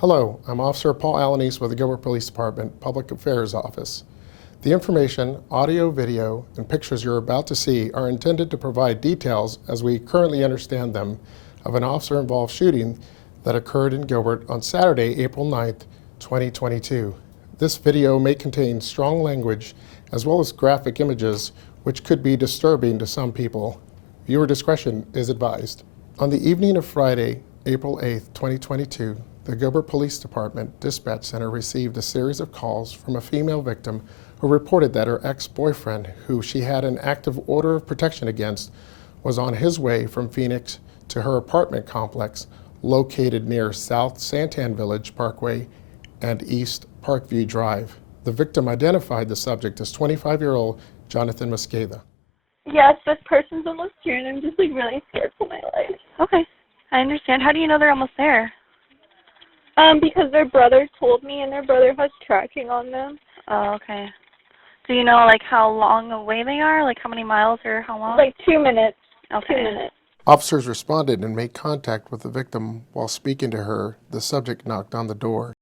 Hello, I'm Officer Paul Alanis with the Gilbert Police Department Public Affairs Office. The information, audio, video, and pictures you're about to see are intended to provide details, as we currently understand them, of an officer-involved shooting that occurred in Gilbert on Saturday, April 9th, 2022. This video may contain strong language as well as graphic images which could be disturbing to some people. Viewer discretion is advised. On the evening of Friday, April 8th, 2022, the Gilbert Police Department Dispatch Center received a series of calls from a female victim who reported that her ex-boyfriend, who she had an active order of protection against, was on his way from Phoenix to her apartment complex located near South Santan Village Parkway and East Parkview Drive. The victim identified the subject as 25-year-old Jonathan Mosqueda. Yes, this person's almost here, and I'm just really scared for my life. Okay, I understand. How do you know they're almost there? Because their brother told me, and their brother has tracking on them. Oh, okay. Do you know, how long away they are? How many miles or how long? 2 minutes. Okay. 2 minutes. Officers responded and made contact with the victim. While speaking to her, the subject knocked on the door.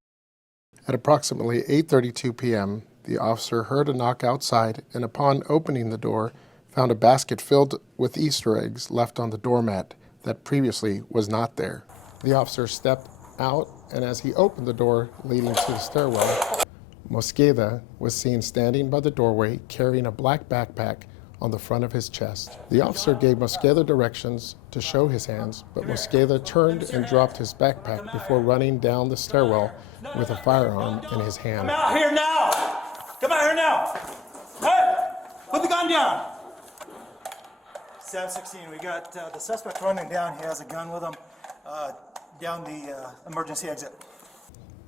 At approximately 8:32 p.m., the officer heard a knock outside and upon opening the door, found a basket filled with Easter eggs left on the doormat that previously was not there. The officer stepped out, and as he opened the door leading to the stairwell, Mosqueda was seen standing by the doorway carrying a black backpack on the front of his chest. The officer gave Mosqueda directions to show his hands, but Mosqueda turned and dropped his backpack before running down the stairwell with a firearm in his hand. Come out here now! Come out here now! Hey! Put the gun down! 716, we got the suspect running down. He has a gun with him down the emergency exit.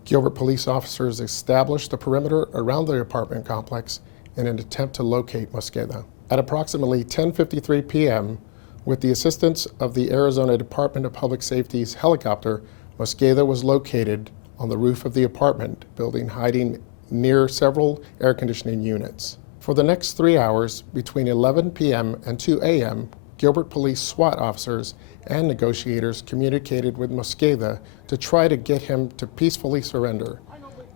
Gilbert police officers established a perimeter around the apartment complex in an attempt to locate Mosqueda. At approximately 10:53 p.m., with the assistance of the Arizona Department of Public Safety's helicopter, Mosqueda was located on the roof of the apartment building, hiding near several air conditioning units. For the next 3 hours, between 11 p.m. and 2 a.m., Gilbert police SWAT officers and negotiators communicated with Mosqueda to try to get him to peacefully surrender.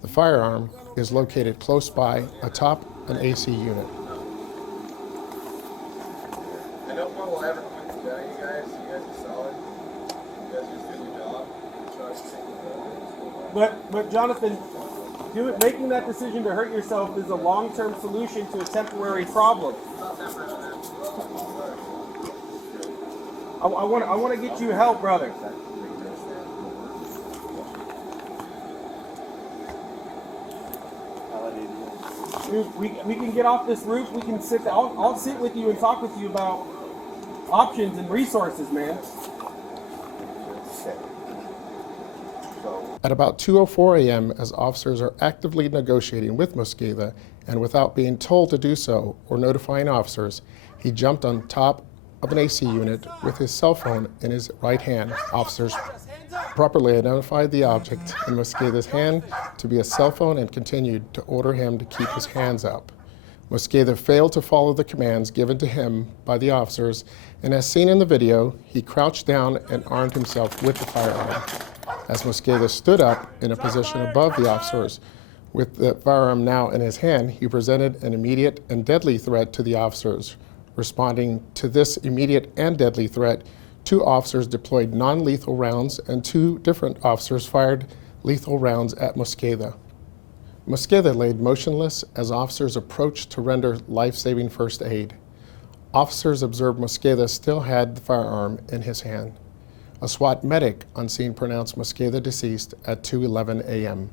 The firearm is located close by atop an AC unit. I don't want to ever quit the guy, you guys. You guys are solid. You guys just do your job. But Jonathan, making that decision to hurt yourself is a long-term solution to a temporary problem. I want to get you help, brother. Dude, we can get off this roof. We can sit. I'll sit with you and talk with you about options and resources, man. At about 2:04 a.m., as officers are actively negotiating with Mosqueda, and without being told to do so or notifying officers, he jumped on top of an AC unit with his cell phone in his right hand. Officers properly identified the object in Mosqueda's hand to be a cell phone and continued to order him to keep his hands up. Mosqueda failed to follow the commands given to him by the officers, and as seen in the video, he crouched down and armed himself with the firearm. As Mosqueda stood up in a position above the officers, with the firearm now in his hand, he presented an immediate and deadly threat to the officers. Responding to this immediate and deadly threat, 2 officers deployed non-lethal rounds and 2 different officers fired lethal rounds at Mosqueda. Mosqueda laid motionless as officers approached to render life-saving first aid. Officers observed Mosqueda still had the firearm in his hand. A SWAT medic on scene pronounced Mosqueda deceased at 2:11 a.m.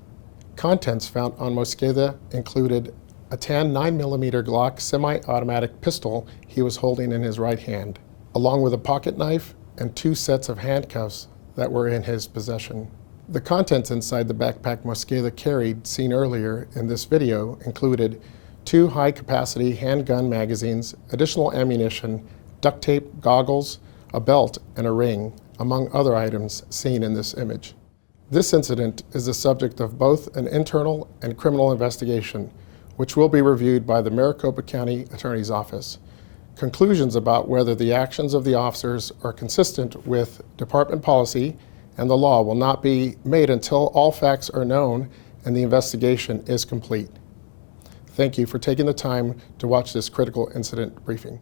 Contents found on Mosqueda included a tan 9mm Glock semi-automatic pistol he was holding in his right hand, along with a pocket knife and 2 sets of handcuffs that were in his possession. The contents inside the backpack Mosqueda carried, seen earlier in this video, included 2 high-capacity handgun magazines, additional ammunition, duct tape, goggles, a belt, and a ring, among other items seen in this image. This incident is the subject of both an internal and criminal investigation, which will be reviewed by the Maricopa County Attorney's Office. Conclusions about whether the actions of the officers are consistent with department policy and the law will not be made until all facts are known and the investigation is complete. Thank you for taking the time to watch this critical incident briefing.